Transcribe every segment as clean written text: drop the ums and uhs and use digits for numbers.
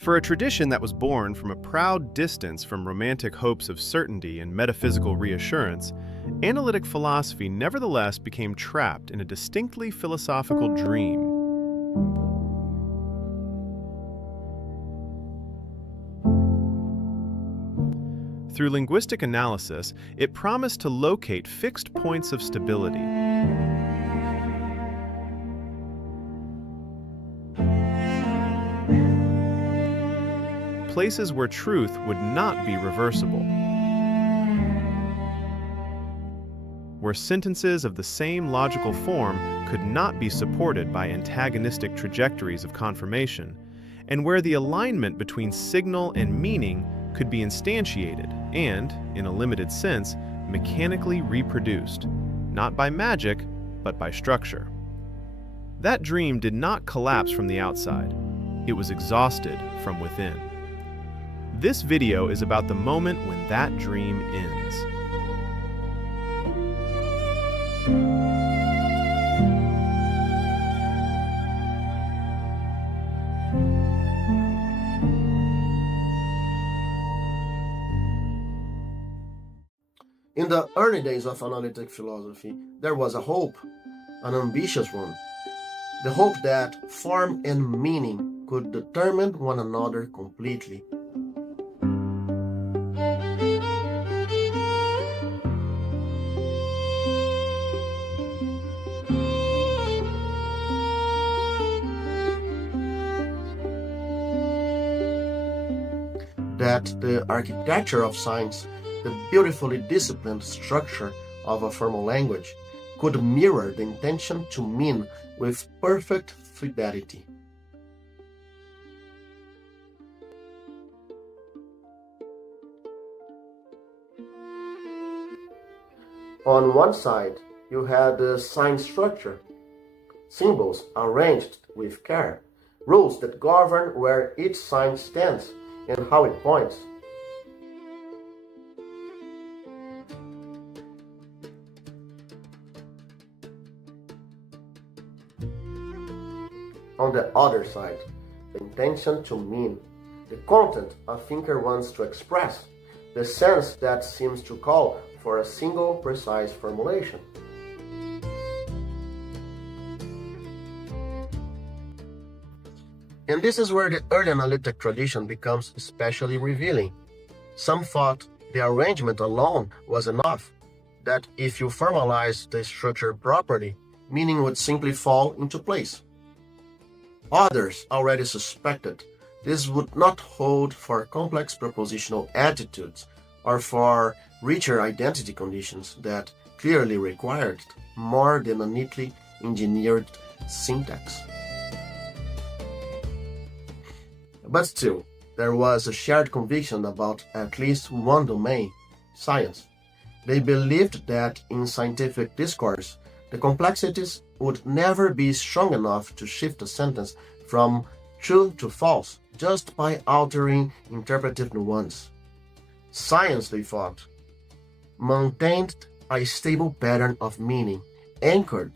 For a tradition that was born from a proud distance from romantic hopes of certainty and metaphysical reassurance, analytic philosophy nevertheless became trapped in a distinctly philosophical dream. Through linguistic analysis, it promised to locate fixed points of stability. Places where truth would not be reversible, where sentences of the same logical form could not be supported by antagonistic trajectories of confirmation, and where the alignment between signal and meaning could be instantiated and, in a limited sense, mechanically reproduced, not by magic, but by structure. That dream did not collapse from the outside. It was exhausted from within. This video is about the moment when that dream ends. In the early days of analytic philosophy, there was a hope, an ambitious one. The hope that form and meaning could determine one another completely. That the architecture of science, the beautifully disciplined structure of a formal language, could mirror the intention to mean with perfect fidelity. On one side, you had the sign structure, symbols arranged with care, rules that govern where each sign stands and how it points. On the other side, the intention to mean, the content a thinker wants to express, the sense that seems to call for a single precise formulation. And this is where the early analytic tradition becomes especially revealing. Some thought the arrangement alone was enough, that if you formalize the structure properly, meaning would simply fall into place. Others already suspected this would not hold for complex propositional attitudes or for richer identity conditions that clearly required more than a neatly engineered syntax. But still, there was a shared conviction about at least one domain, science. They believed that in scientific discourse, the complexities would never be strong enough to shift a sentence from true to false just by altering interpretive nuance. Science, they thought, maintained a stable pattern of meaning anchored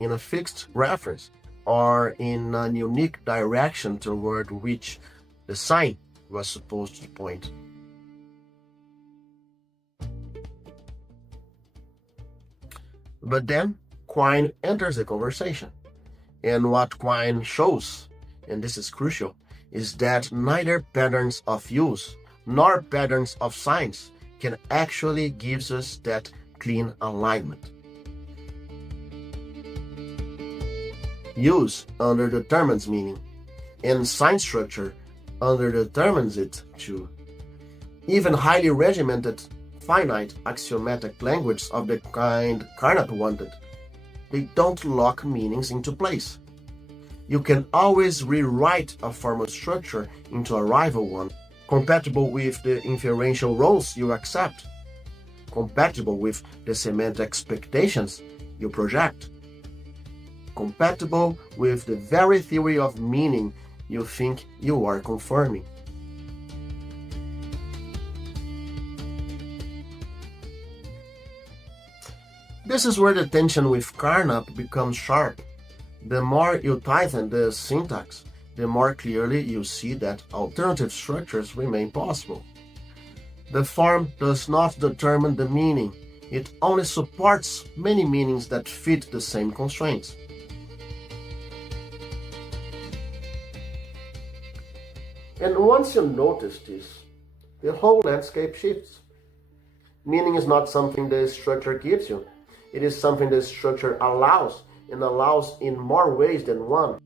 in a fixed reference or in a unique direction toward which the sign was supposed to point. But then Quine enters the conversation. And what Quine shows, and this is crucial, is that neither patterns of use nor patterns of signs can actually give us that clean alignment. Use underdetermines meaning, and sign structure underdetermines it too. Even highly regimented, finite axiomatic language of the kind Carnap wanted, they don't lock meanings into place. You can always rewrite a formal structure into a rival one, compatible with the inferential roles you accept, compatible with the semantic expectations you project, compatible with the very theory of meaning you think you are confirming. This is where the tension with Carnap becomes sharp. The more you tighten the syntax, the more clearly you see that alternative structures remain possible. The form does not determine the meaning, it only supports many meanings that fit the same constraints. And once you notice this, the whole landscape shifts. Meaning is not something the structure gives you, it is something the structure allows, and allows in more ways than one.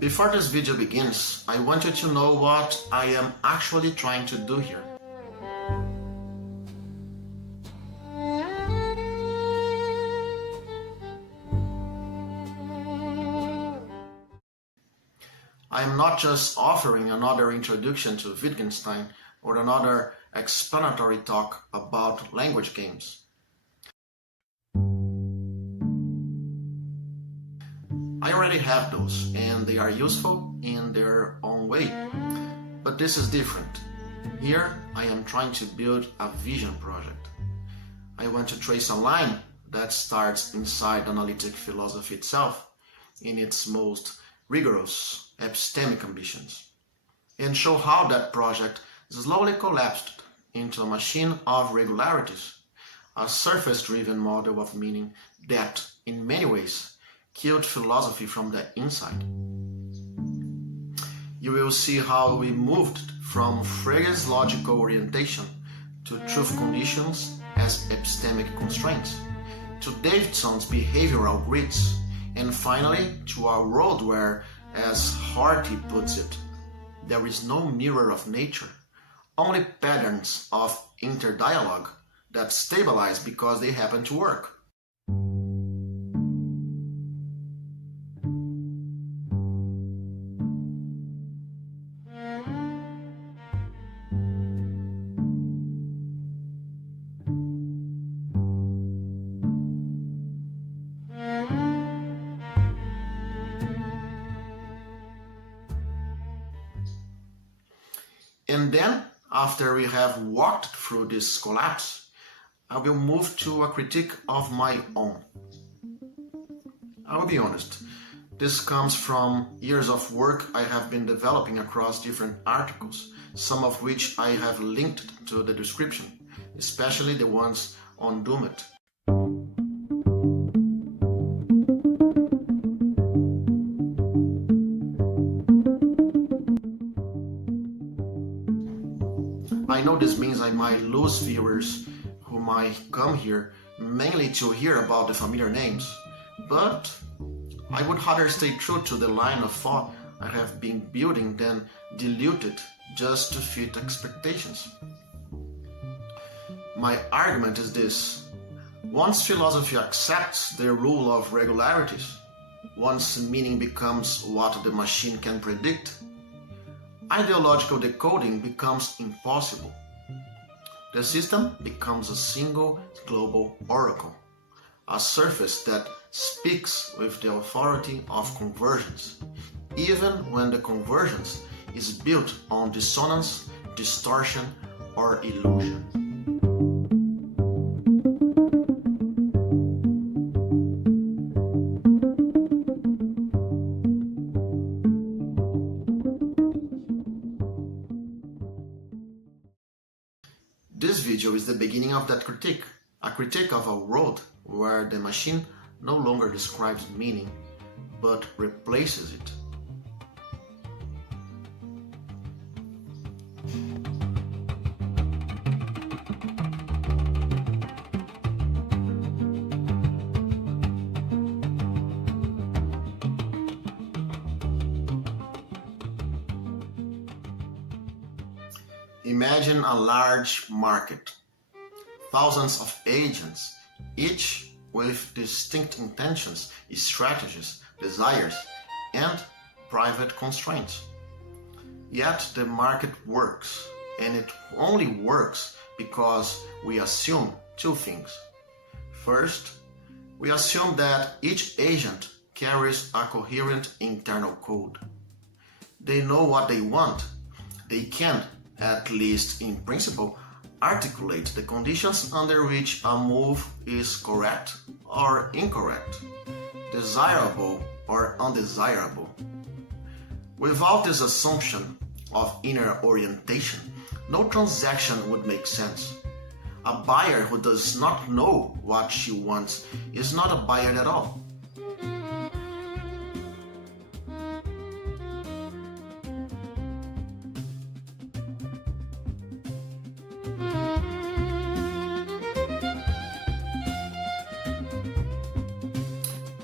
Before this video begins, I want you to know what I am actually trying to do here. I am not just offering another introduction to Wittgenstein or another explanatory talk about language games. I already have those, and they are useful in their own way. But this is different. Here, I am trying to build a vision project. I want to trace a line that starts inside analytic philosophy itself, in its most rigorous epistemic ambitions, and show how that project slowly collapsed into a machine of regularities, a surface-driven model of meaning that, in many ways, killed philosophy from the inside. You will see how we moved from Frege's logical orientation to truth conditions as epistemic constraints, to Davidson's behavioral grids, and finally to a world where, as Rorty puts it, there is no mirror of nature, only patterns of interdialogue that stabilize because they happen to work. And then, after we have walked through this collapse, I will move to a critique of my own. I will be honest, this comes from years of work I have been developing across different articles, some of which I have linked to the description, especially the ones on Dilute. I know this means I might lose viewers who might come here mainly to hear about the familiar names, but I would rather stay true to the line of thought I have been building than dilute it just to fit expectations. My argument is this: once philosophy accepts the rule of regularities, once meaning becomes what the machine can predict, ideological decoding becomes impossible. The system becomes a single global oracle, a surface that speaks with the authority of convergence, even when the convergence is built on dissonance, distortion, or illusion. This video is the beginning of that critique, a critique of a world where the machine no longer describes meaning, but replaces it. Imagine a large market, thousands of agents, each with distinct intentions, strategies, desires, and private constraints. Yet the market works, and it only works because we assume two things. First, we assume that each agent carries a coherent internal code. They know what they want. They can, at least in principle, articulate the conditions under which a move is correct or incorrect, desirable or undesirable. Without this assumption of inner orientation, no transaction would make sense. A buyer who does not know what she wants is not a buyer at all.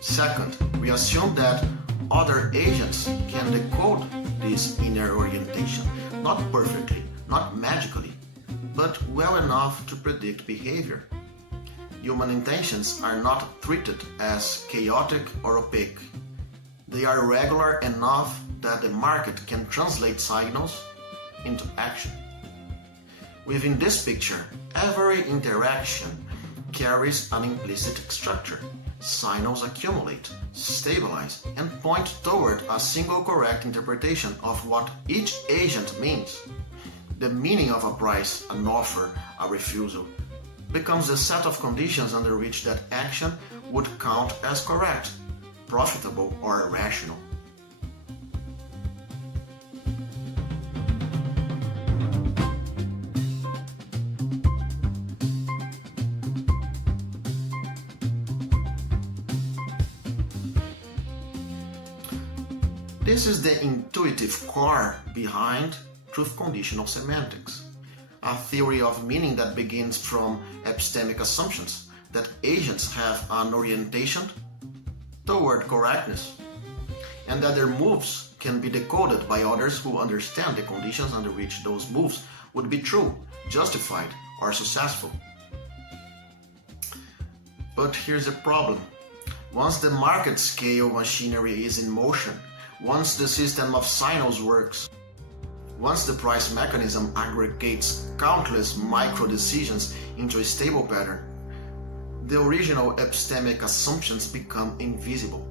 Second, we assume that other agents can decode this inner orientation, not perfectly, not magically, but well enough to predict behavior. Human intentions are not treated as chaotic or opaque. They are regular enough that the market can translate signals into action. Within this picture, every interaction carries an implicit structure. Signals accumulate, stabilize, and point toward a single correct interpretation of what each agent means. The meaning of a price, an offer, a refusal, becomes the set of conditions under which that action would count as correct, profitable, or rational. This is the intuitive core behind Truth-Conditional semantics, a theory of meaning that begins from epistemic assumptions that agents have an orientation toward correctness, and that their moves can be decoded by others who understand the conditions under which those moves would be true, justified, or successful. But here's the problem. Once the market scale machinery is in motion, once the system of signals works, once the price mechanism aggregates countless micro-decisions into a stable pattern, the original epistemic assumptions become invisible.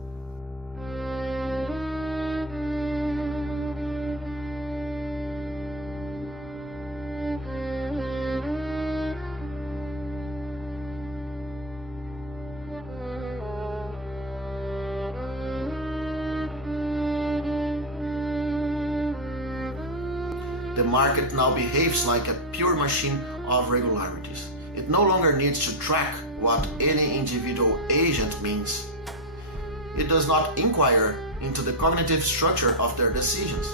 The market now behaves like a pure machine of regularities. It no longer needs to track what any individual agent means. It does not inquire into the cognitive structure of their decisions.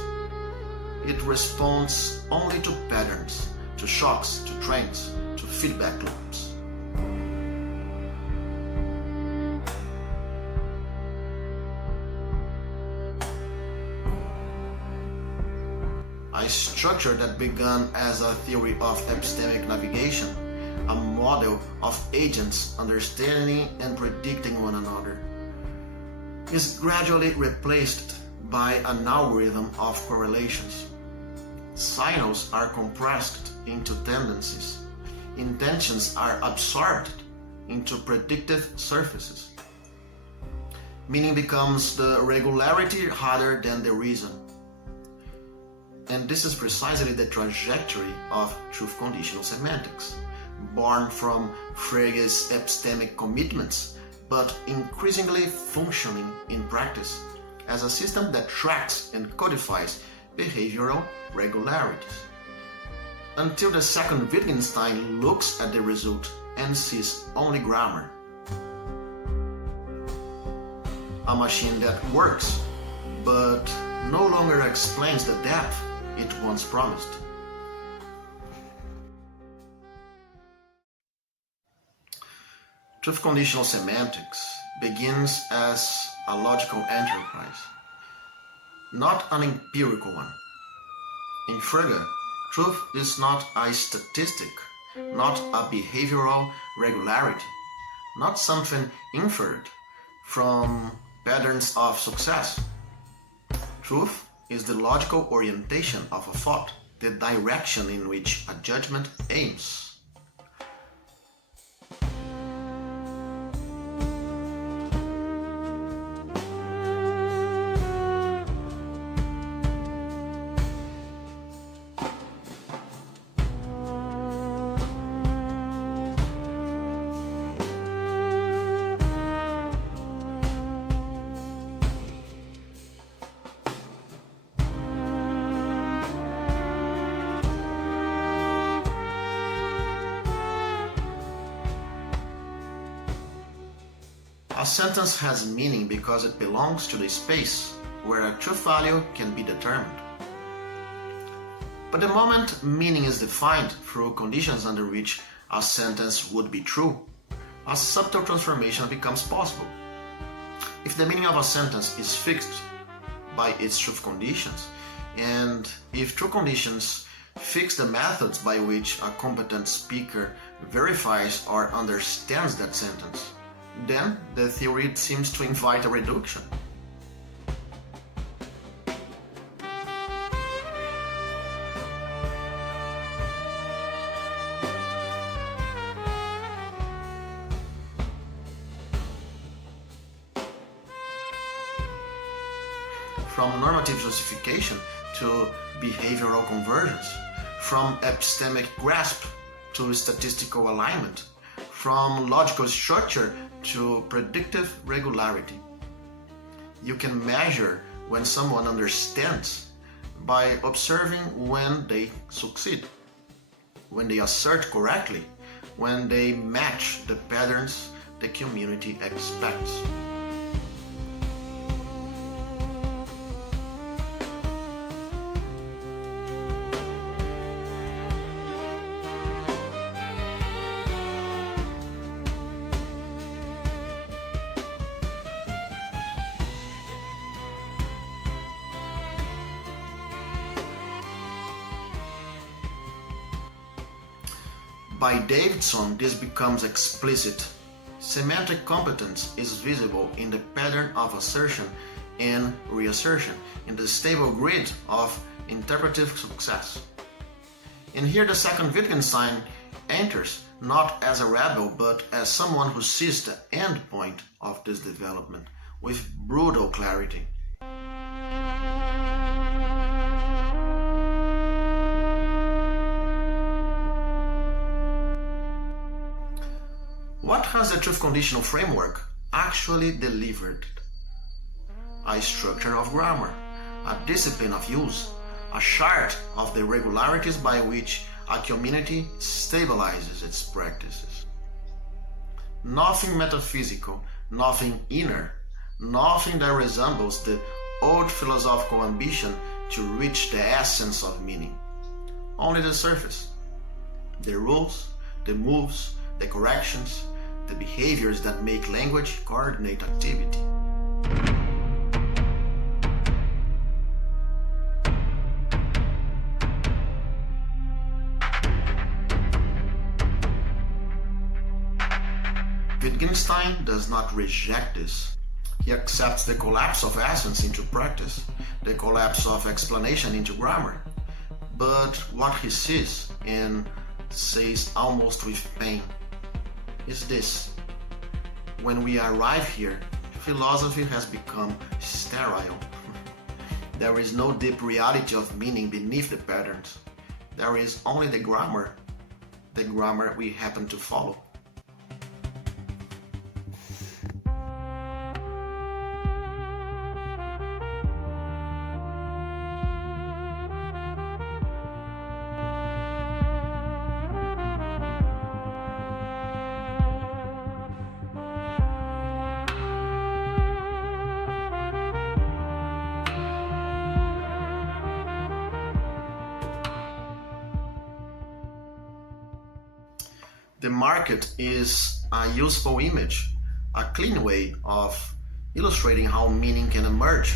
It responds only to patterns, to shocks, to trends, to feedback loops. A structure that began as a theory of epistemic navigation, a model of agents understanding and predicting one another, is gradually replaced by an algorithm of correlations. Signals are compressed into tendencies. Intentions are absorbed into predictive surfaces. Meaning becomes the regularity rather than the reason. And this is precisely the trajectory of truth-conditional semantics, born from Frege's epistemic commitments, but increasingly functioning in practice as a system that tracks and codifies behavioral regularities. Until the second Wittgenstein looks at the result and sees only grammar. A machine that works, but no longer explains the depth it once promised. Truth-conditional semantics begins as a logical enterprise, not an empirical one. In Frege, truth is not a statistic, not a behavioral regularity, not something inferred from patterns of success. Truth is the logical orientation of a thought, the direction in which a judgment aims. A sentence has meaning because it belongs to the space where a truth value can be determined. But the moment meaning is defined through conditions under which a sentence would be true, a subtle transformation becomes possible. If the meaning of a sentence is fixed by its truth conditions, and if truth conditions fix the methods by which a competent speaker verifies or understands that sentence, then the theory seems to invite a reduction. From normative justification to behavioral convergence, from epistemic grasp to statistical alignment, from logical structure to predictive regularity. You can measure when someone understands by observing when they succeed, when they assert correctly, when they match the patterns the community expects. By Davidson, this becomes explicit. Semantic competence is visible in the pattern of assertion and reassertion, in the stable grid of interpretive success. And here the second Wittgenstein enters, not as a rebel, but as someone who sees the endpoint of this development with brutal clarity. What has the Truth-Conditional framework actually delivered? A structure of grammar, a discipline of use, a chart of the regularities by which a community stabilizes its practices. Nothing metaphysical, nothing inner, nothing that resembles the old philosophical ambition to reach the essence of meaning. Only the surface, the rules, the moves, the corrections, the behaviors that make language coordinate activity. Wittgenstein does not reject this. He accepts the collapse of essence into practice, the collapse of explanation into grammar. But what he sees, and says almost with pain, is this: when we arrive here, philosophy has become sterile. There is no deep reality of meaning beneath the patterns. There is only the grammar we happen to follow. The market is a useful image, a clean way of illustrating how meaning can emerge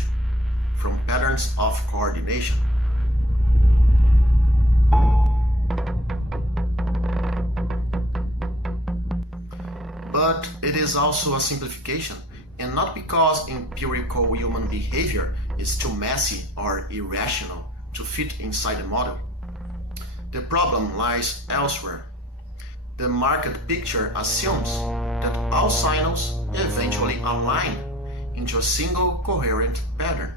from patterns of coordination. But it is also a simplification, and not because empirical human behavior is too messy or irrational to fit inside the model. The problem lies elsewhere. The market picture assumes that all signals eventually align into a single coherent pattern.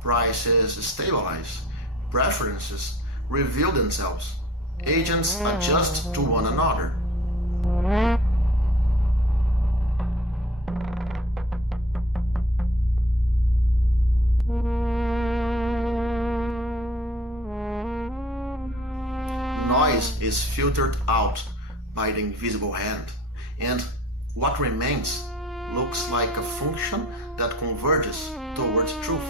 Prices stabilize, preferences reveal themselves, agents adjust to one another. Noise is filtered out by the invisible hand, and what remains looks like a function that converges towards truth.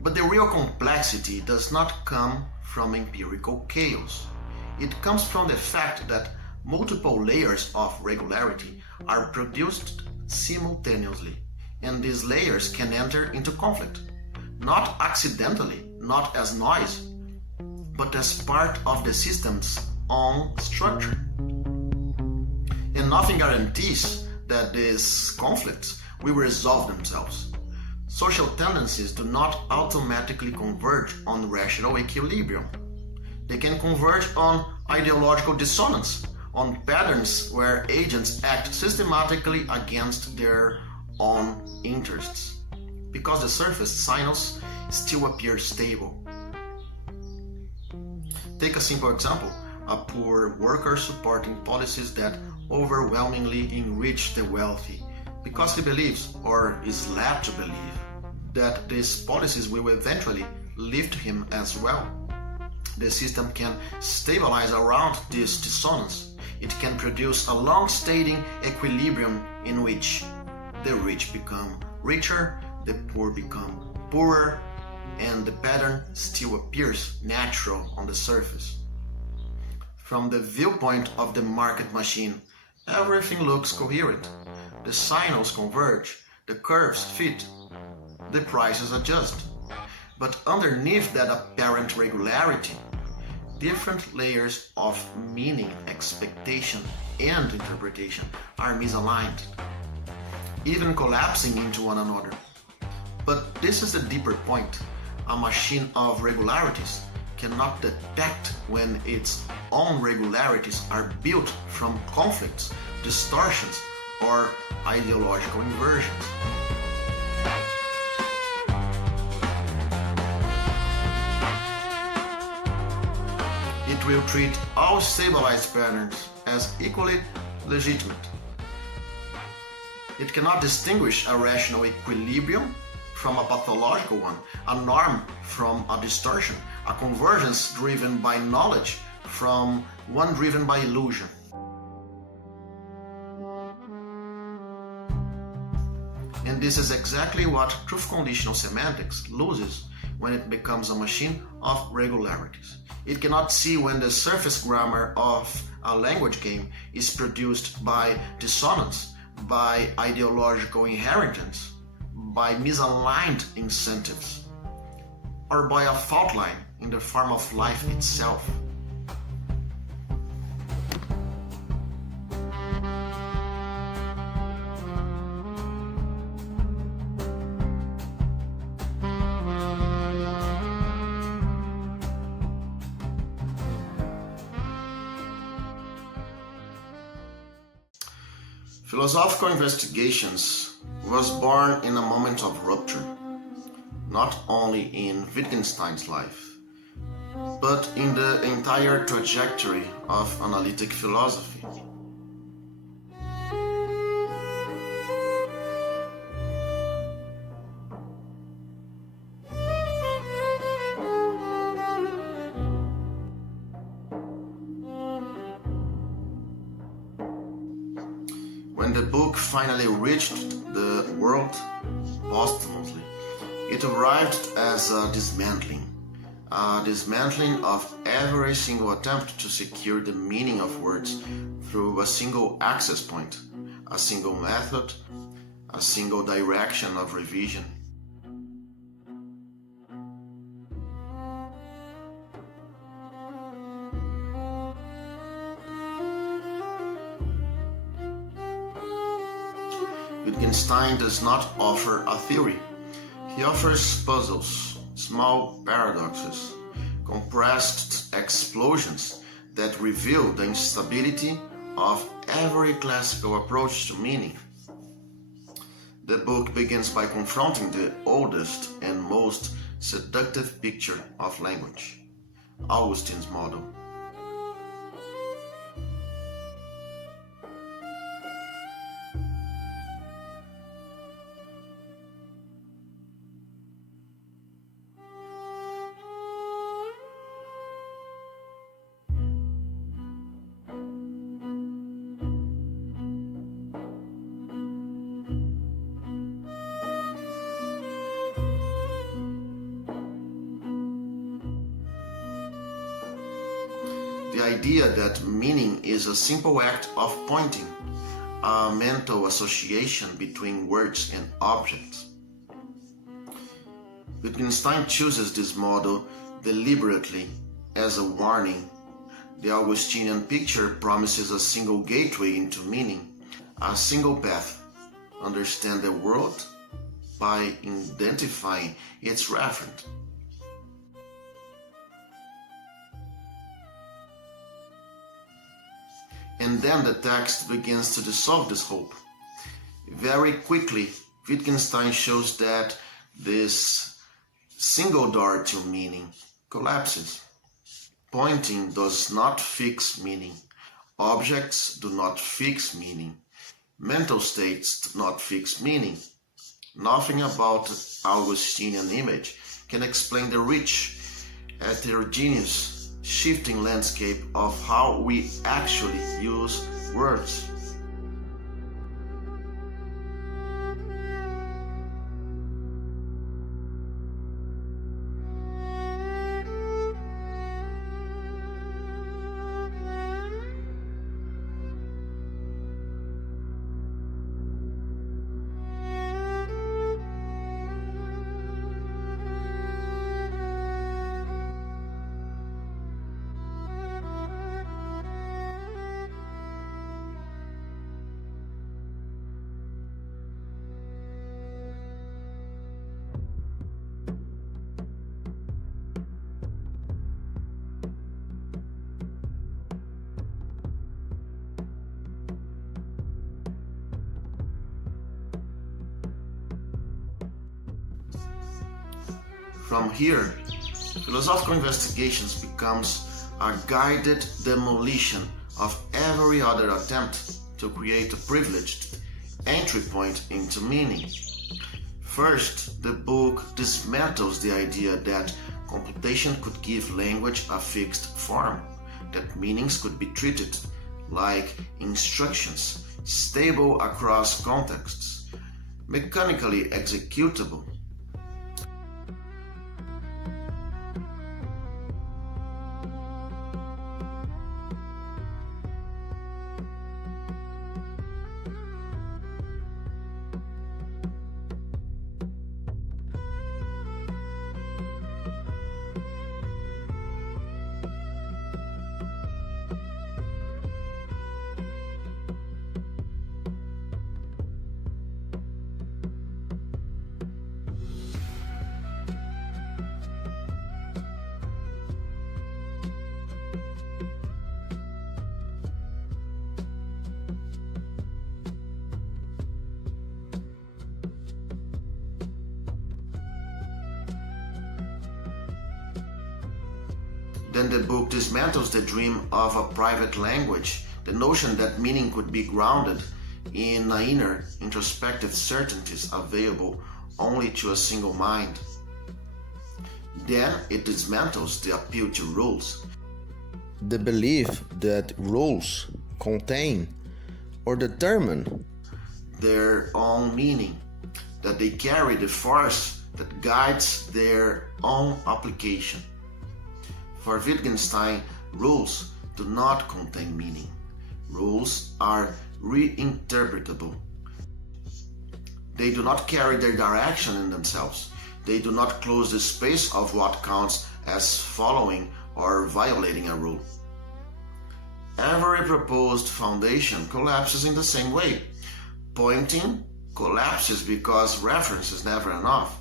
But the real complexity does not come from empirical chaos. It comes from the fact that multiple layers of regularity are produced simultaneously, and these layers can enter into conflict, not accidentally, not as noise, but as part of the system's own structure. And nothing guarantees that these conflicts will resolve themselves. Social tendencies do not automatically converge on rational equilibrium. They can converge on ideological dissonance, on patterns where agents act systematically against their own interests, because the surface signals still appear stable. Take a simple example: a poor worker supporting policies that overwhelmingly enrich the wealthy because he believes, or is led to believe, that these policies will eventually lift him as well. The system can stabilize around this dissonance. It can produce a long-standing equilibrium in which the rich become richer, the poor become poorer, and the pattern still appears natural on the surface. From the viewpoint of the market machine, everything looks coherent. The signals converge, the curves fit, the prices adjust. But underneath that apparent regularity, different layers of meaning, expectation, and interpretation are misaligned, even collapsing into one another. But this is the deeper point. A machine of regularities cannot detect when its own regularities are built from conflicts, distortions, or ideological inversions. It will treat all stabilized patterns as equally legitimate. It cannot distinguish a rational equilibrium from a pathological one, a norm from a distortion, a convergence driven by knowledge from one driven by illusion. And this is exactly what truth-conditional semantics loses when it becomes a machine of regularities. It cannot see when the surface grammar of a language game is produced by dissonance, by ideological inheritance, by misaligned incentives, or by a fault line in the form of life itself. Philosophical Investigations was born in a moment of rupture, not only in Wittgenstein's life, but in the entire trajectory of analytic philosophy. When the book finally reached the world posthumously, it arrived as a dismantling of every single attempt to secure the meaning of words through a single access point, a single method, a single direction of revision. Wittgenstein does not offer a theory. He offers puzzles, small paradoxes, compressed explosions that reveal the instability of every classical approach to meaning. The book begins by confronting the oldest and most seductive picture of language, Augustine's model. The idea that meaning is a simple act of pointing, a mental association between words and objects. Wittgenstein chooses this model deliberately as a warning. The Augustinian picture promises a single gateway into meaning, a single path. Understand the world by identifying its referent. And then the text begins to dissolve this hope. Very quickly, Wittgenstein shows that this single door to meaning collapses. Pointing does not fix meaning. Objects do not fix meaning. Mental states do not fix meaning. Nothing about the Augustinian image can explain the rich, heterogeneous, shifting landscape of how we actually use words. From here, philosophical investigations becomes a guided demolition of every other attempt to create a privileged entry point into meaning. First, the book dismantles the idea that computation could give language a fixed form, that meanings could be treated like instructions, stable across contexts, mechanically executable. Then the book dismantles the dream of a private language, the notion that meaning could be grounded in inner, introspective certainties available only to a single mind. Then it dismantles the appeal to rules. The belief that rules contain or determine their own meaning, that they carry the force that guides their own application. For Wittgenstein, rules do not contain meaning. Rules are reinterpretable. They do not carry their direction in themselves. They do not close the space of what counts as following or violating a rule. Every proposed foundation collapses in the same way. Pointing collapses because reference is never enough.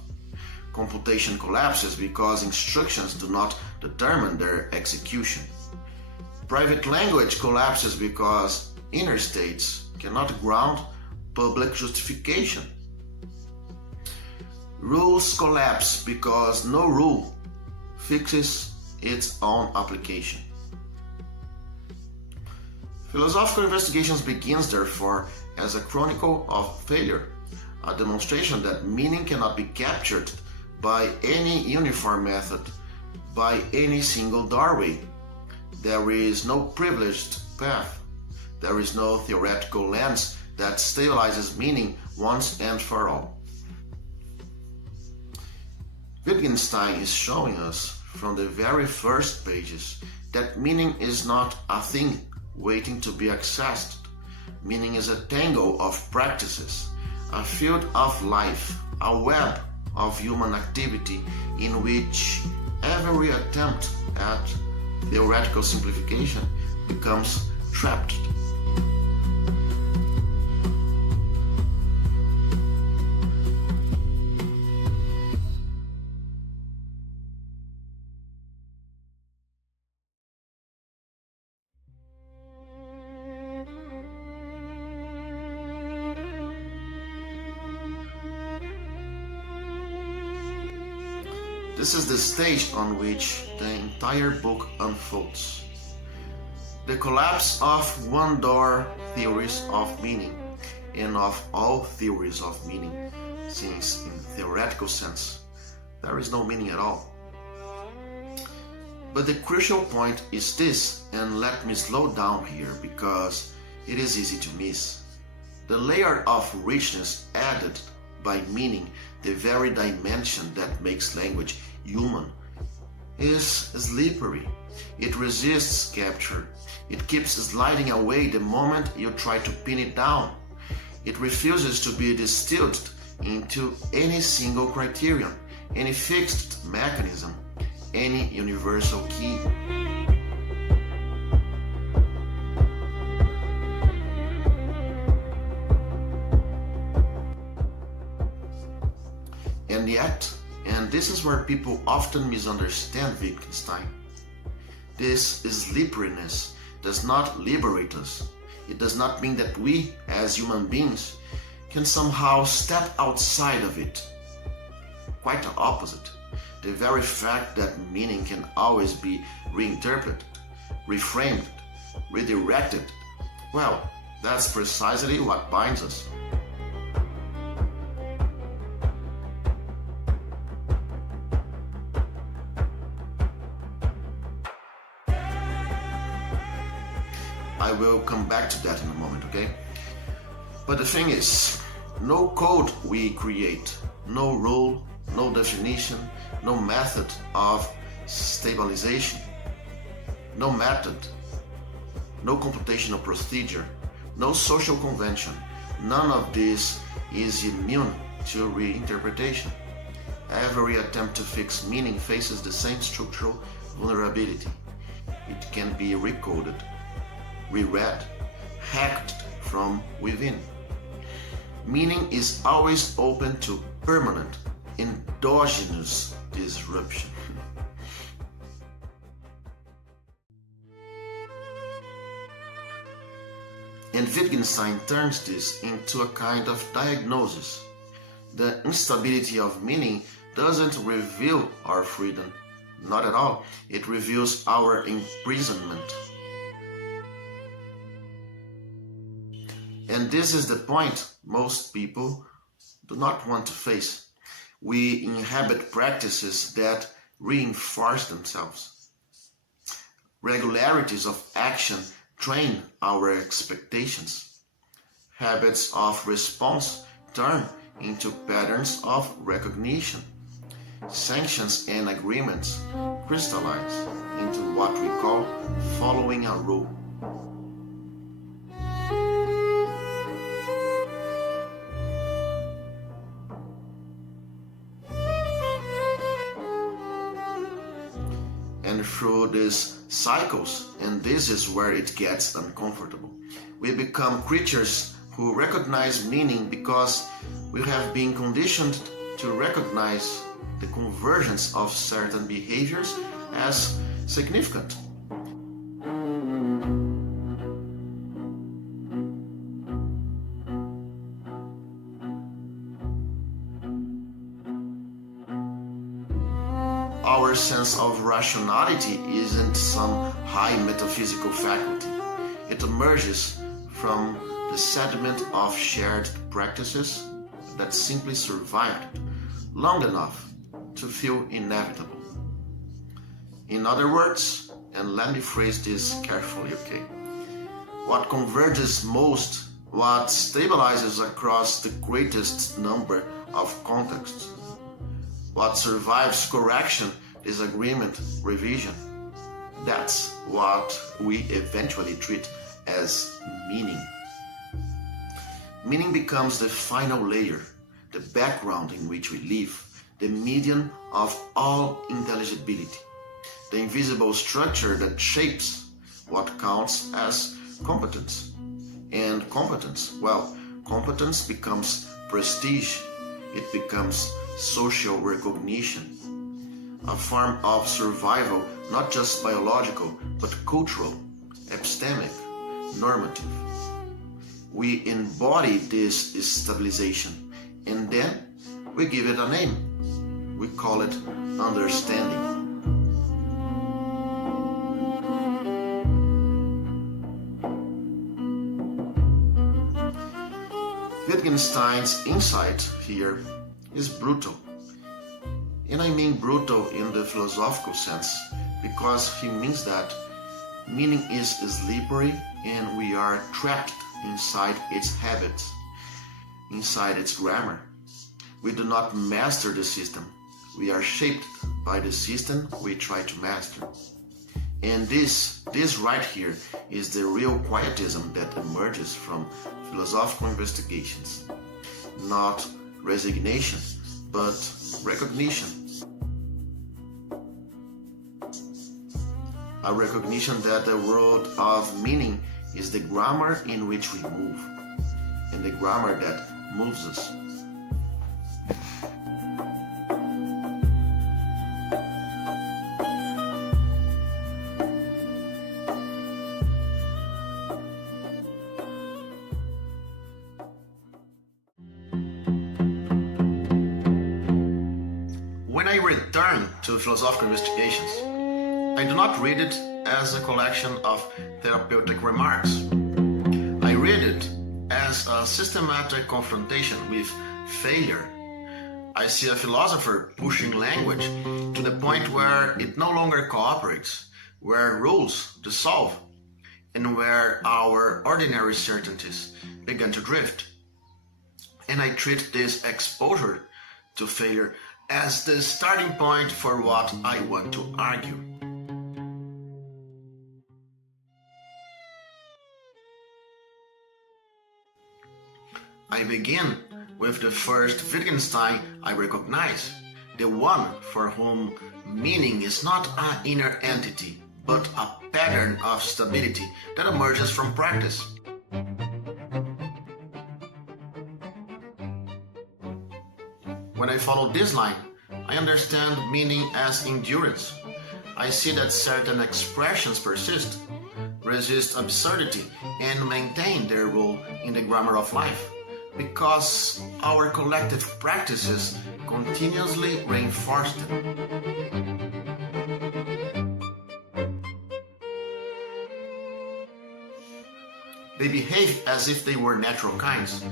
Computation collapses because instructions do not determine their execution. Private language collapses because inner states cannot ground public justification. Rules collapse because no rule fixes its own application. Philosophical investigations begins, therefore, as a chronicle of failure, a demonstration that meaning cannot be captured by any uniform method, by any single doorway. There is no privileged path. There is no theoretical lens that stabilizes meaning once and for all. Wittgenstein is showing us from the very first pages that meaning is not a thing waiting to be accessed. Meaning is a tangle of practices, a field of life, a web of human activity in which every attempt at theoretical simplification becomes trapped. This is the stage on which the entire book unfolds. The collapse of one-door theories of meaning and of all theories of meaning, since in theoretical sense there is no meaning at all. But the crucial point is this, and let me slow down here because it is easy to miss. The layer of richness added by meaning, the very dimension that makes language human, is slippery. It resists capture. It keeps sliding away the moment you try to pin it down. It refuses to be distilled into any single criterion, any fixed mechanism, any universal key. And yet, and this is where people often misunderstand Wittgenstein, this slipperiness does not liberate us. It does not mean that we, as human beings, can somehow step outside of it. Quite the opposite. The very fact that meaning can always be reinterpreted, reframed, redirected, well, that's precisely what binds us. I will come back to that in a moment, okay? But the thing is, no code we create, no rule, no definition, no method of stabilization, no method, no computational procedure, no social convention, none of this is immune to reinterpretation. Every attempt to fix meaning faces the same structural vulnerability. It can be recoded, reread, hacked from within. Meaning is always open to permanent, endogenous disruption. And Wittgenstein turns this into a kind of diagnosis. The instability of meaning doesn't reveal our freedom, not at all. It reveals our imprisonment. And this is the point most people do not want to face. We inhabit practices that reinforce themselves. Regularities of action train our expectations. Habits of response turn into patterns of recognition. Sanctions and agreements crystallize into what we call following a rule. And through these cycles, and this is where it gets uncomfortable, we become creatures who recognize meaning because we have been conditioned to recognize the convergence of certain behaviors as significant. Our sense of rationality isn't some high metaphysical faculty. It emerges from the sediment of shared practices that simply survived long enough to feel inevitable. In other words, and let me phrase this carefully, okay? What converges most, what stabilizes across the greatest number of contexts, what survives correction, disagreement, revision, that's what we eventually treat as meaning. Meaning becomes the final layer, the background in which we live, the medium of all intelligibility, the invisible structure that shapes what counts as competence. And competence, well, competence becomes prestige, it becomes social recognition, a form of survival, not just biological, but cultural, epistemic, normative. We embody this stabilization, and then we give it a name. We call it understanding. Wittgenstein's insight here is brutal. And I mean brutal in the philosophical sense, because he means that meaning is slippery and we are trapped inside its habits, inside its grammar. We do not master the system. We are shaped by the system we try to master. And this right here is the real quietism that emerges from philosophical investigations. Not resignation, but recognition. A recognition that the world of meaning is the grammar in which we move, and the grammar that moves us. When I return to philosophical investigations, I do not read it as a collection of therapeutic remarks. I read it as a systematic confrontation with failure. I see a philosopher pushing language to the point where it no longer cooperates, where rules dissolve, and where our ordinary certainties begin to drift. And I treat this exposure to failure as the starting point for what I want to argue. I begin with the first Wittgenstein I recognize, the one for whom meaning is not an inner entity, but a pattern of stability that emerges from practice. When I follow this line, I understand meaning as endurance. I see that certain expressions persist, resist absurdity, and maintain their role in the grammar of life, because our collective practices continuously reinforce them. They behave as if they were natural kinds,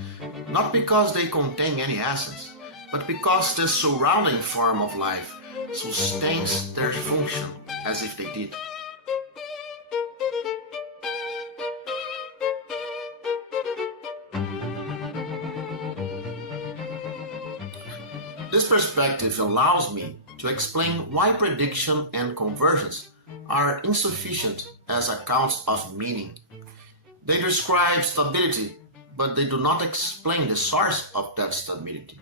not because they contain any essence, but because the surrounding form of life sustains their function as if they did. This perspective allows me to explain why prediction and convergence are insufficient as accounts of meaning. They describe stability, but they do not explain the source of that stability.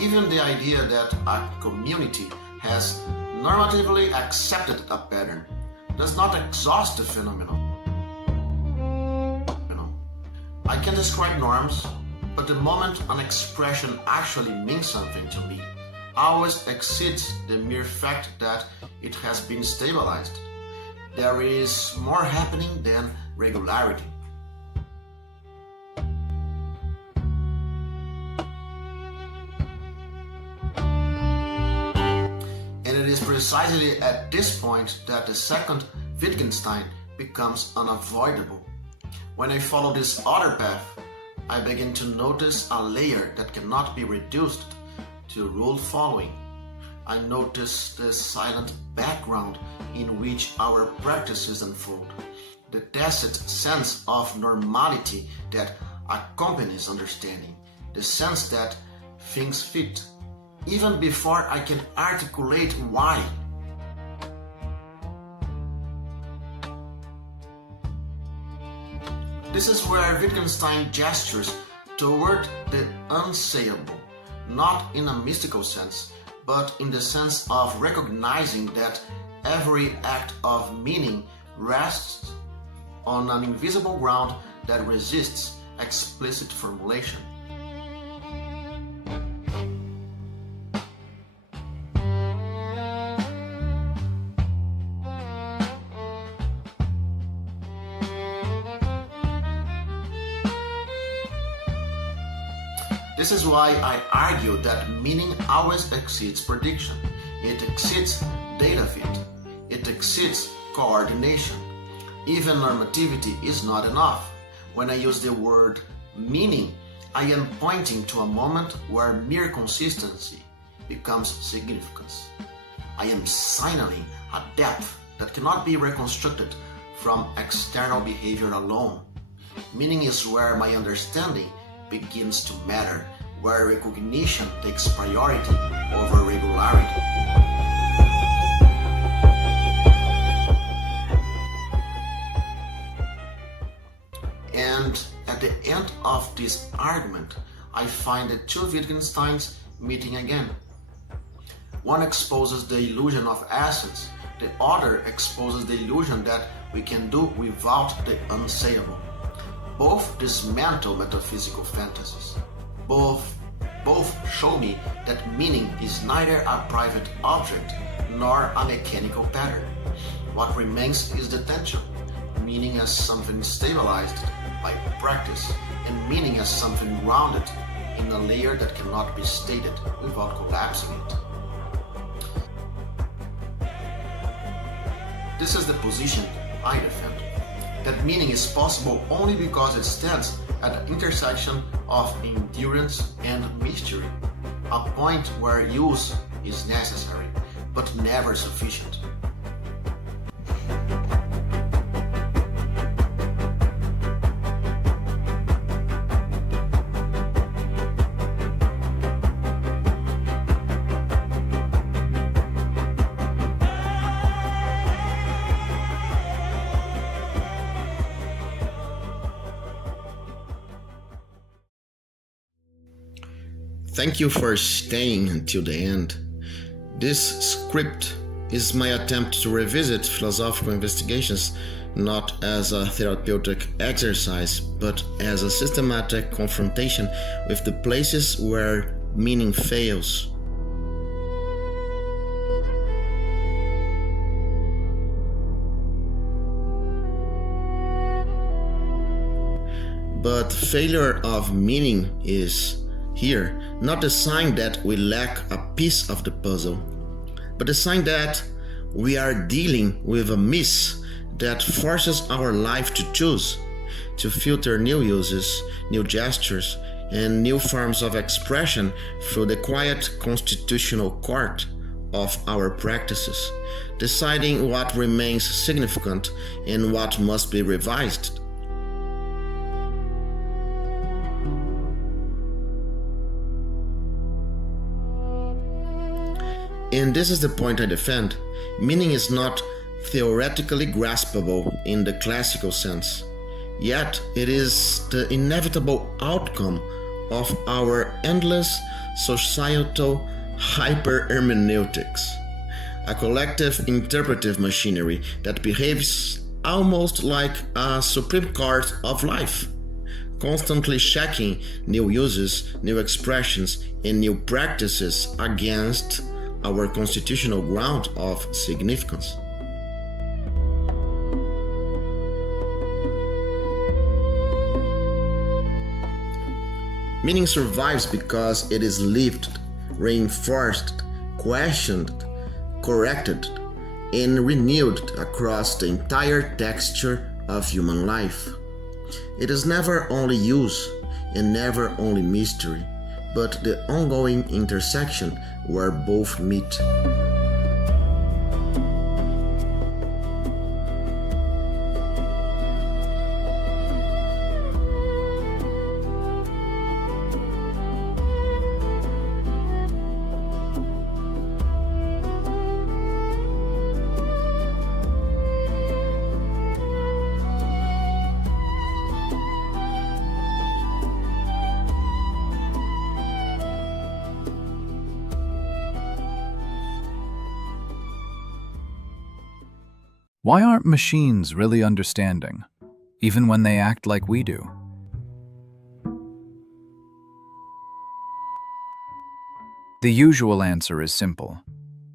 Even the idea that a community has normatively accepted a pattern does not exhaust the phenomenon. I can describe norms, but the moment an expression actually means something to me always exceeds the mere fact that it has been stabilized. There is more happening than regularity. And it is precisely at this point that the second Wittgenstein becomes unavoidable. When I follow this other path, I begin to notice a layer that cannot be reduced to rule following. I notice the silent background in which our practices unfold, the tacit sense of normality that accompanies understanding, the sense that things fit, even before I can articulate why. This is where Wittgenstein gestures toward the unsayable, not in a mystical sense, but in the sense of recognizing that every act of meaning rests on an invisible ground that resists explicit formulation. This is why I argue that meaning always exceeds prediction. It exceeds data fit. It exceeds coordination. Even normativity is not enough. When I use the word meaning, I am pointing to a moment where mere consistency becomes significance. I am signaling a depth that cannot be reconstructed from external behavior alone. Meaning is where my understanding begins to matter, where recognition takes priority over regularity. And at the end of this argument, I find the two Wittgensteins meeting again. One exposes the illusion of essence, the other exposes the illusion that we can do without the unsayable. Both dismantle metaphysical fantasies. Both show me that meaning is neither a private object nor a mechanical pattern. What remains is the tension, meaning as something stabilized by practice, and meaning as something grounded in a layer that cannot be stated without collapsing it. This is the position I defend. That meaning is possible only because it stands at the intersection of endurance and mystery, a point where use is necessary, but never sufficient. Thank you for staying until the end. This script is my attempt to revisit philosophical investigations not as a therapeutic exercise, but as a systematic confrontation with the places where meaning fails. But failure of meaning is here not a sign that we lack a piece of the puzzle, but a sign that we are dealing with a miss that forces our life to choose, to filter new uses, new gestures, and new forms of expression through the quiet constitutional court of our practices, deciding what remains significant and what must be revised. And this is the point I defend. Meaning is not theoretically graspable in the classical sense, yet it is the inevitable outcome of our endless societal hyper-hermeneutics. a collective interpretive machinery that behaves almost like a Supreme Court of life, constantly checking new uses, new expressions, and new practices against our constitutional ground of significance. Meaning survives because it is lived, reinforced, questioned, corrected, and renewed across the entire texture of human life. It is never only use and never only mystery, but the ongoing intersection where both meet. Why aren't machines really understanding, even when they act like we do? The usual answer is simple.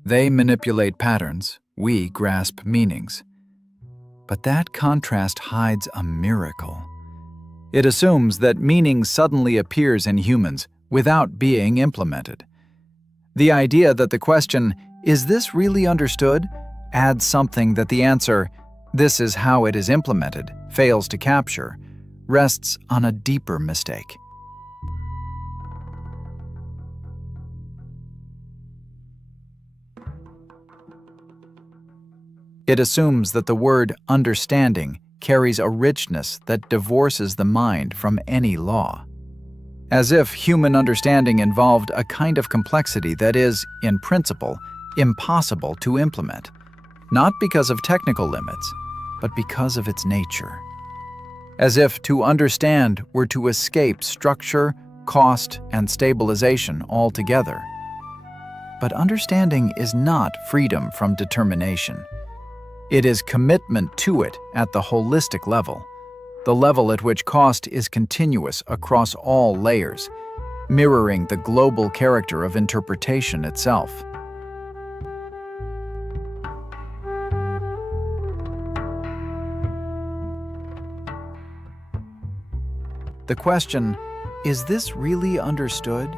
They manipulate patterns, we grasp meanings. But that contrast hides a miracle. It assumes that meaning suddenly appears in humans without being implemented. The idea that the question, "Is this really understood?" adds something that the answer, "This is how it is implemented," fails to capture, rests on a deeper mistake. It assumes that the word understanding carries a richness that divorces the mind from any law. As if human understanding involved a kind of complexity that is, in principle, impossible to implement. Not because of technical limits, but because of its nature. As if to understand were to escape structure, cost, and stabilization altogether. But understanding is not freedom from determination. It is commitment to it at the holistic level, the level at which cost is continuous across all layers, mirroring the global character of interpretation itself. The question, "Is this really understood?"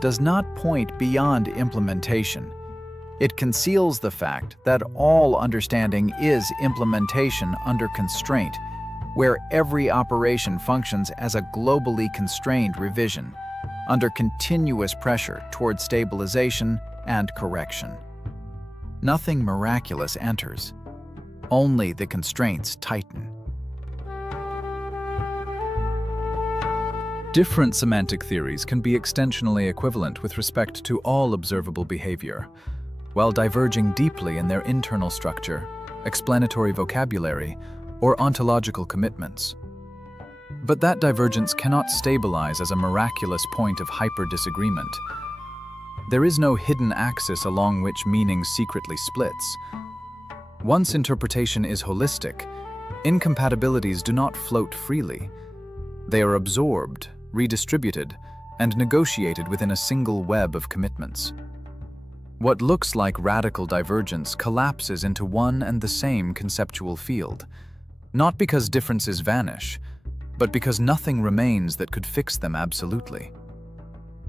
does not point beyond implementation. It conceals the fact that all understanding is implementation under constraint, where every operation functions as a globally constrained revision, under continuous pressure toward stabilization and correction. Nothing miraculous enters. Only the constraints tighten. Different semantic theories can be extensionally equivalent with respect to all observable behavior, while diverging deeply in their internal structure, explanatory vocabulary, or ontological commitments. But that divergence cannot stabilize as a miraculous point of hyper-disagreement. There is no hidden axis along which meaning secretly splits. Once interpretation is holistic, incompatibilities do not float freely. They are absorbed, redistributed, and negotiated within a single web of commitments. What looks like radical divergence collapses into one and the same conceptual field, not because differences vanish, but because nothing remains that could fix them absolutely.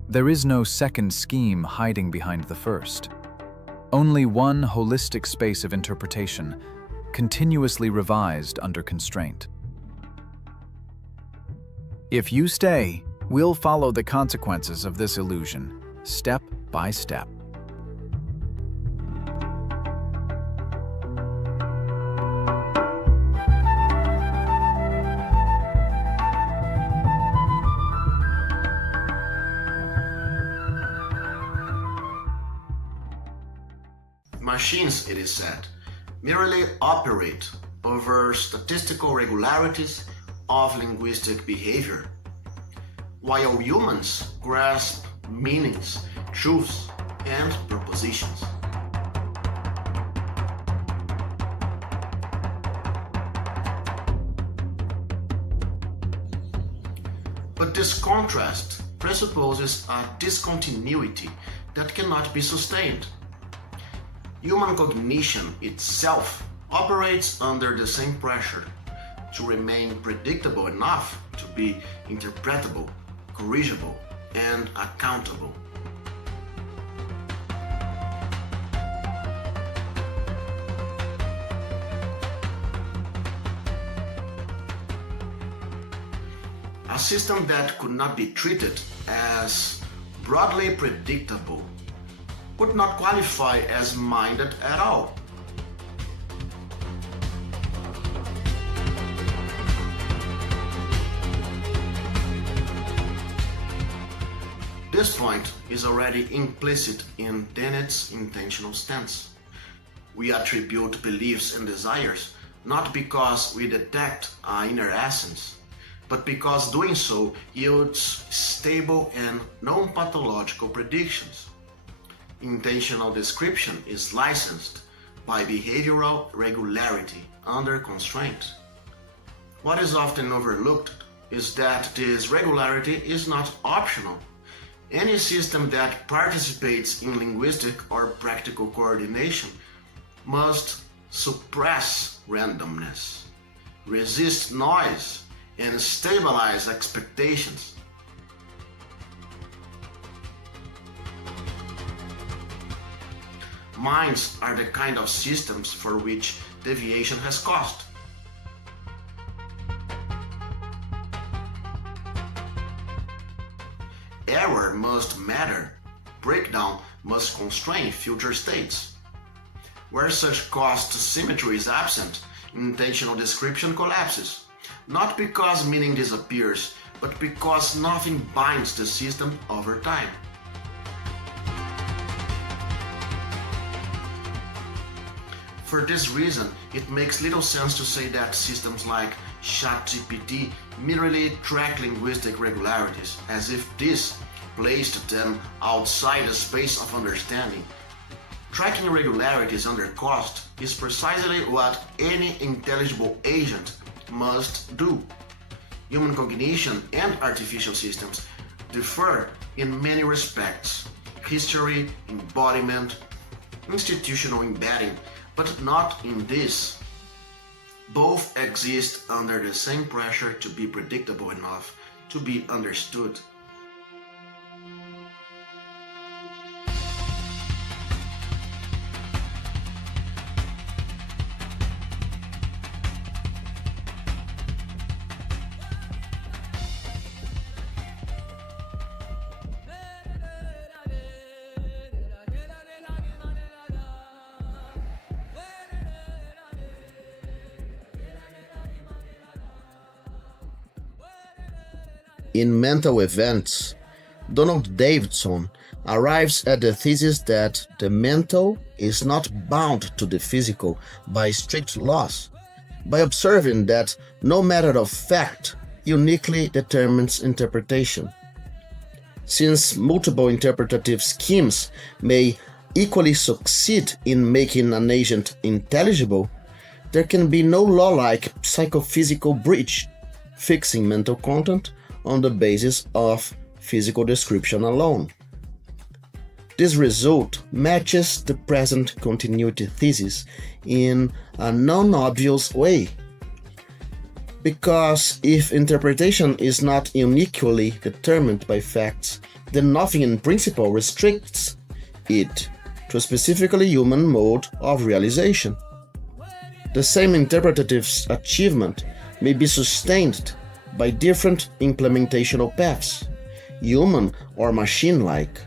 There is no second scheme hiding behind the first. Only one holistic space of interpretation, continuously revised under constraint. If you stay, we'll follow the consequences of this illusion, step by step. Machines, it is said, merely operate over statistical regularities of linguistic behavior, while humans grasp meanings, truths, and propositions. But this contrast presupposes a discontinuity that cannot be sustained. Human cognition itself operates under the same pressure to remain predictable enough to be interpretable, corrigible, and accountable. A system that could not be treated as broadly predictable would not qualify as minded at all. This point is already implicit in Dennett's intentional stance. We attribute beliefs and desires not because we detect our inner essence, but because doing so yields stable and non-pathological predictions. Intentional description is licensed by behavioral regularity under constraint. What is often overlooked is that this regularity is not optional. Any system that participates in linguistic or practical coordination must suppress randomness, resist noise, and stabilize expectations. Minds are the kind of systems for which deviation has cost. Error must matter. Breakdown must constrain future states. Where such cost symmetry is absent, intentional description collapses. Not because meaning disappears, but because nothing binds the system over time. For this reason, it makes little sense to say that systems like ChatGPT merely track linguistic regularities, as if this placed them outside the space of understanding. Tracking regularities under cost is precisely what any intelligible agent must do. Human cognition and artificial systems differ in many respects: history, embodiment, institutional embedding, but not in this. Both exist under the same pressure to be predictable enough to be understood. In Mental Events, Donald Davidson arrives at the thesis that the mental is not bound to the physical by strict laws, by observing that no matter of fact uniquely determines interpretation. Since multiple interpretative schemes may equally succeed in making an agent intelligible, there can be no law-like psychophysical breach, fixing mental content on the basis of physical description alone. This result matches the present continuity thesis in a non-obvious way. Because if interpretation is not uniquely determined by facts, then nothing in principle restricts it to a specifically human mode of realization. The same interpretative achievement may be sustained by different implementational paths, human or machine-like,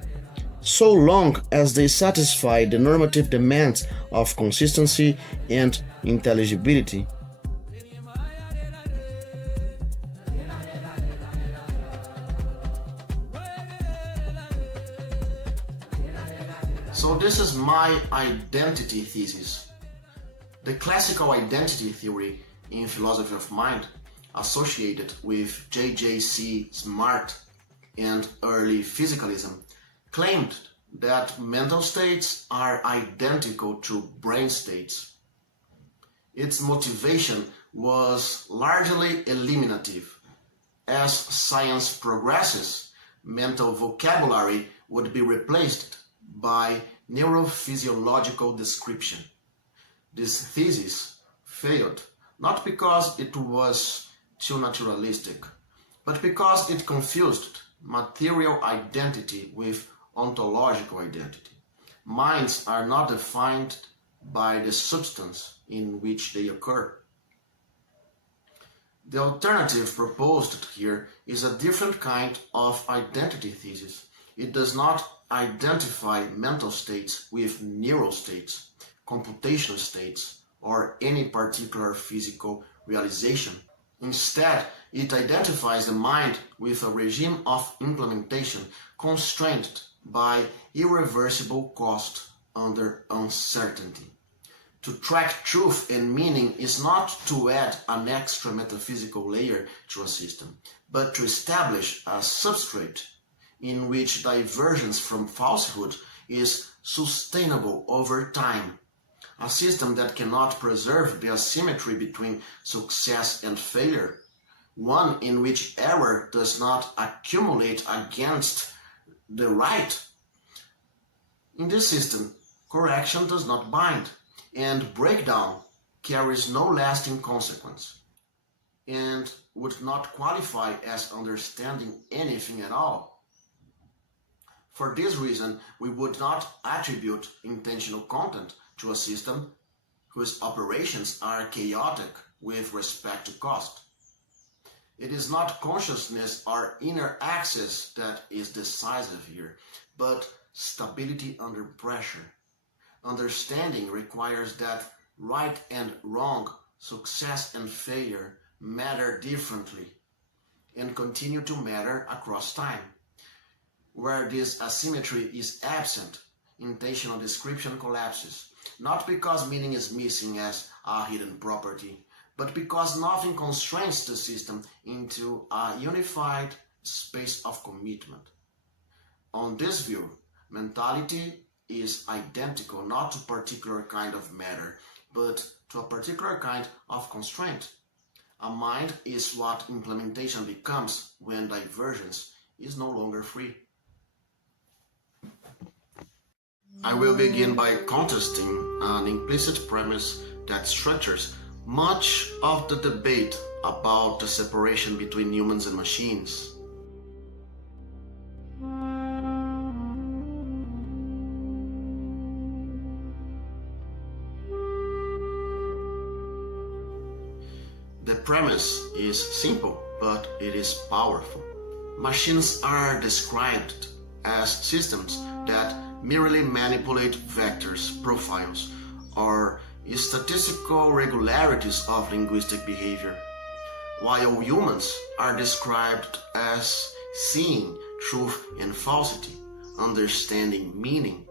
so long as they satisfy the normative demands of consistency and intelligibility. So this is my identity thesis. The classical identity theory in philosophy of mind, associated with J.J.C. Smart and early physicalism, claimed that mental states are identical to brain states. Its motivation was largely eliminative. As science progresses, mental vocabulary would be replaced by neurophysiological description. This thesis failed not because it was too naturalistic, but because it confused material identity with ontological identity. Minds are not defined by the substance in which they occur. The alternative proposed here is a different kind of identity thesis. It does not identify mental states with neural states, computational states, or any particular physical realization. Instead, it identifies the mind with a regime of implementation constrained by irreversible cost under uncertainty. To track truth and meaning is not to add an extra metaphysical layer to a system, but to establish a substrate in which divergence from falsehood is sustainable over time. A system that cannot preserve the asymmetry between success and failure, one in which error does not accumulate against the right. In this system, correction does not bind, and breakdown carries no lasting consequence, and would not qualify as understanding anything at all. For this reason, we would not attribute intentional content to a system whose operations are chaotic with respect to cost. It is not consciousness or inner access that is decisive here, but stability under pressure. Understanding requires that right and wrong, success and failure matter differently and continue to matter across time. Where this asymmetry is absent, intentional description collapses, not because meaning is missing as a hidden property, but because nothing constrains the system into a unified space of commitment. On this view, mentality is identical not to a particular kind of matter, but to a particular kind of constraint. A mind is what implementation becomes when divergence is no longer free. I will begin by contesting an implicit premise that structures much of the debate about the separation between humans and machines. The premise is simple, but it is powerful. Machines are described as systems that merely manipulate vectors, profiles, or statistical regularities of linguistic behavior, while humans are described as seeing truth and falsity, understanding meaning,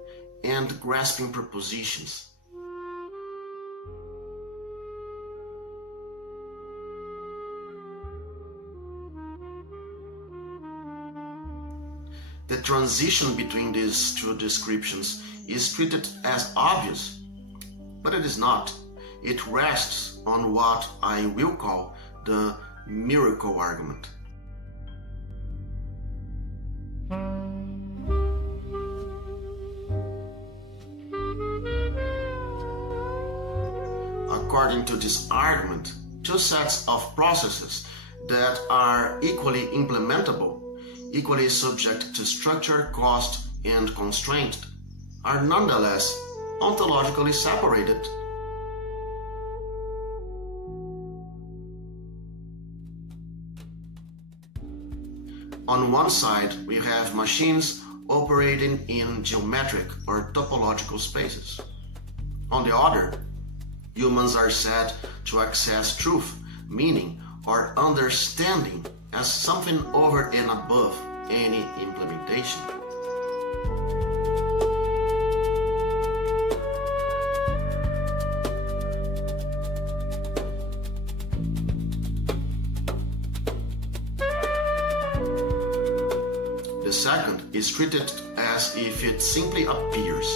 and grasping propositions. The transition between these two descriptions is treated as obvious, but it is not. It rests on what I will call the miracle argument. According to this argument, two sets of processes that are equally implementable, equally subject to structure, cost, and constraint, are nonetheless ontologically separated. On one side, we have machines operating in geometric or topological spaces. On the other, humans are said to access truth, meaning, or understanding as something over and above any implementation. The second is treated as if it simply appears.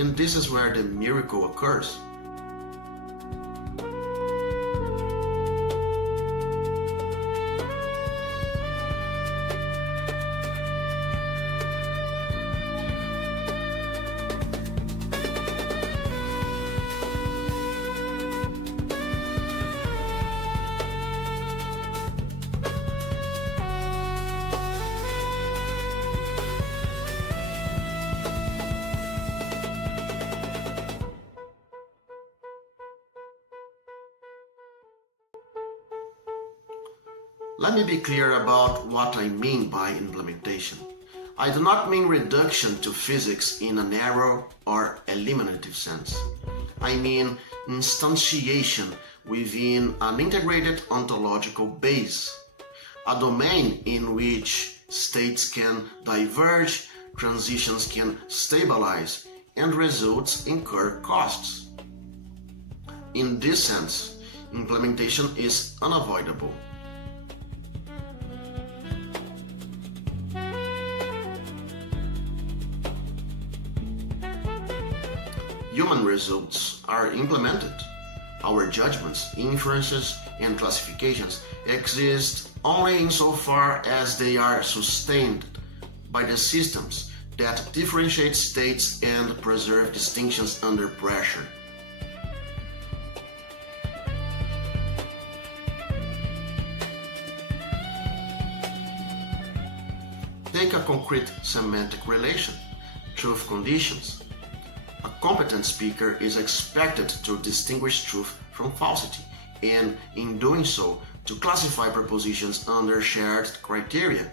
And this is where the miracle occurs. Let me be clear about what I mean by implementation. I do not mean reduction to physics in a narrow or eliminative sense. I mean instantiation within an integrated ontological base, a domain in which states can diverge, transitions can stabilize, and results incur costs. In this sense, implementation is unavoidable. Human results are implemented. Our judgments, inferences, and classifications exist only insofar as they are sustained by the systems that differentiate states and preserve distinctions under pressure. Take a concrete semantic relation, truth conditions. A competent speaker is expected to distinguish truth from falsity, and in doing so, to classify propositions under shared criteria.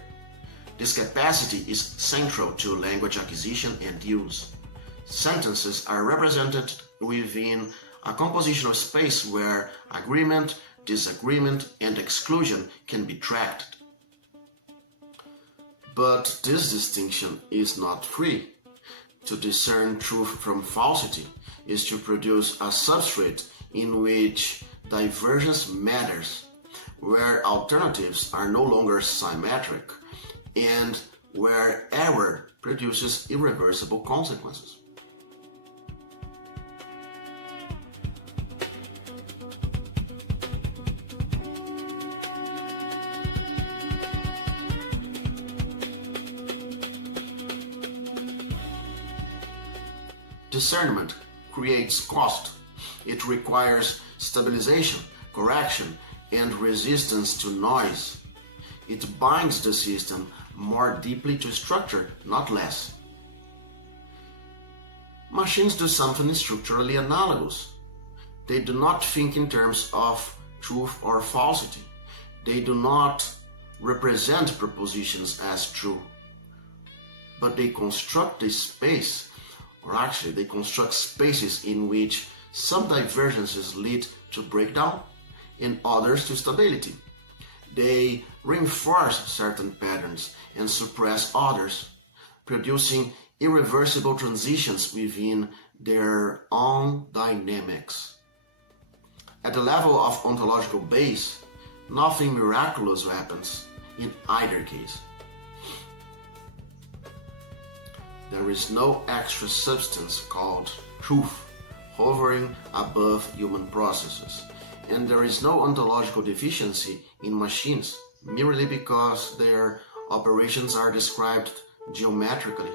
This capacity is central to language acquisition and use. Sentences are represented within a compositional space where agreement, disagreement, and exclusion can be tracked. But this distinction is not free. To discern truth from falsity is to produce a substrate in which divergence matters, where alternatives are no longer symmetric, and where error produces irreversible consequences. Discernment creates cost. It requires stabilization, correction, and resistance to noise. It binds the system more deeply to structure, not less. Machines do something structurally analogous. They do not think in terms of truth or falsity. They do not represent propositions as true, but they construct a space, or actually they construct spaces in which some divergences lead to breakdown and others to stability. They reinforce certain patterns and suppress others, producing irreversible transitions within their own dynamics. At the level of ontological base, nothing miraculous happens in either case. There is no extra substance called truth hovering above human processes, and there is no ontological deficiency in machines merely because their operations are described geometrically.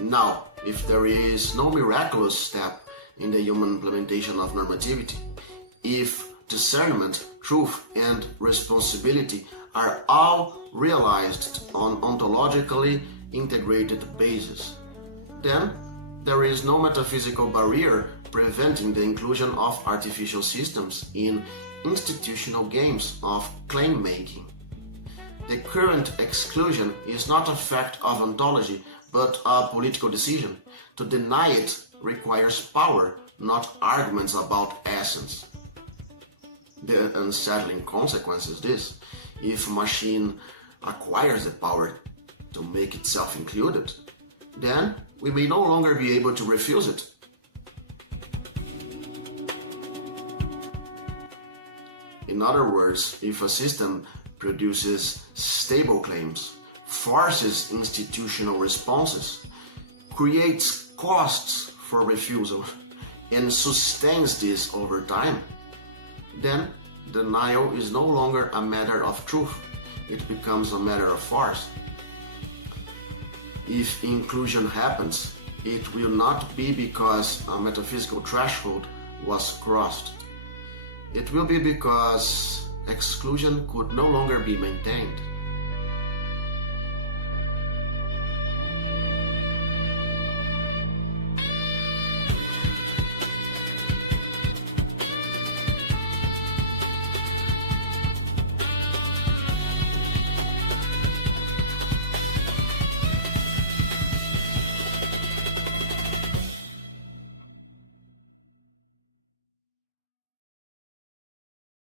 Now, if there is no miraculous step in the human implementation of normativity, if discernment, truth, and responsibility are all realized on ontologically integrated bases, then there is no metaphysical barrier preventing the inclusion of artificial systems in institutional games of claim-making. The current exclusion is not a fact of ontology, but a political decision. To deny it requires power, not arguments about essence. The unsettling consequence is this: if a machine acquires the power to make itself included, then we may no longer be able to refuse it. In other words, if a system produces stable claims, forces institutional responses, creates costs for refusal, and sustains this over time, then denial is no longer a matter of truth, it becomes a matter of force. If inclusion happens, it will not be because a metaphysical threshold was crossed. It will be because exclusion could no longer be maintained.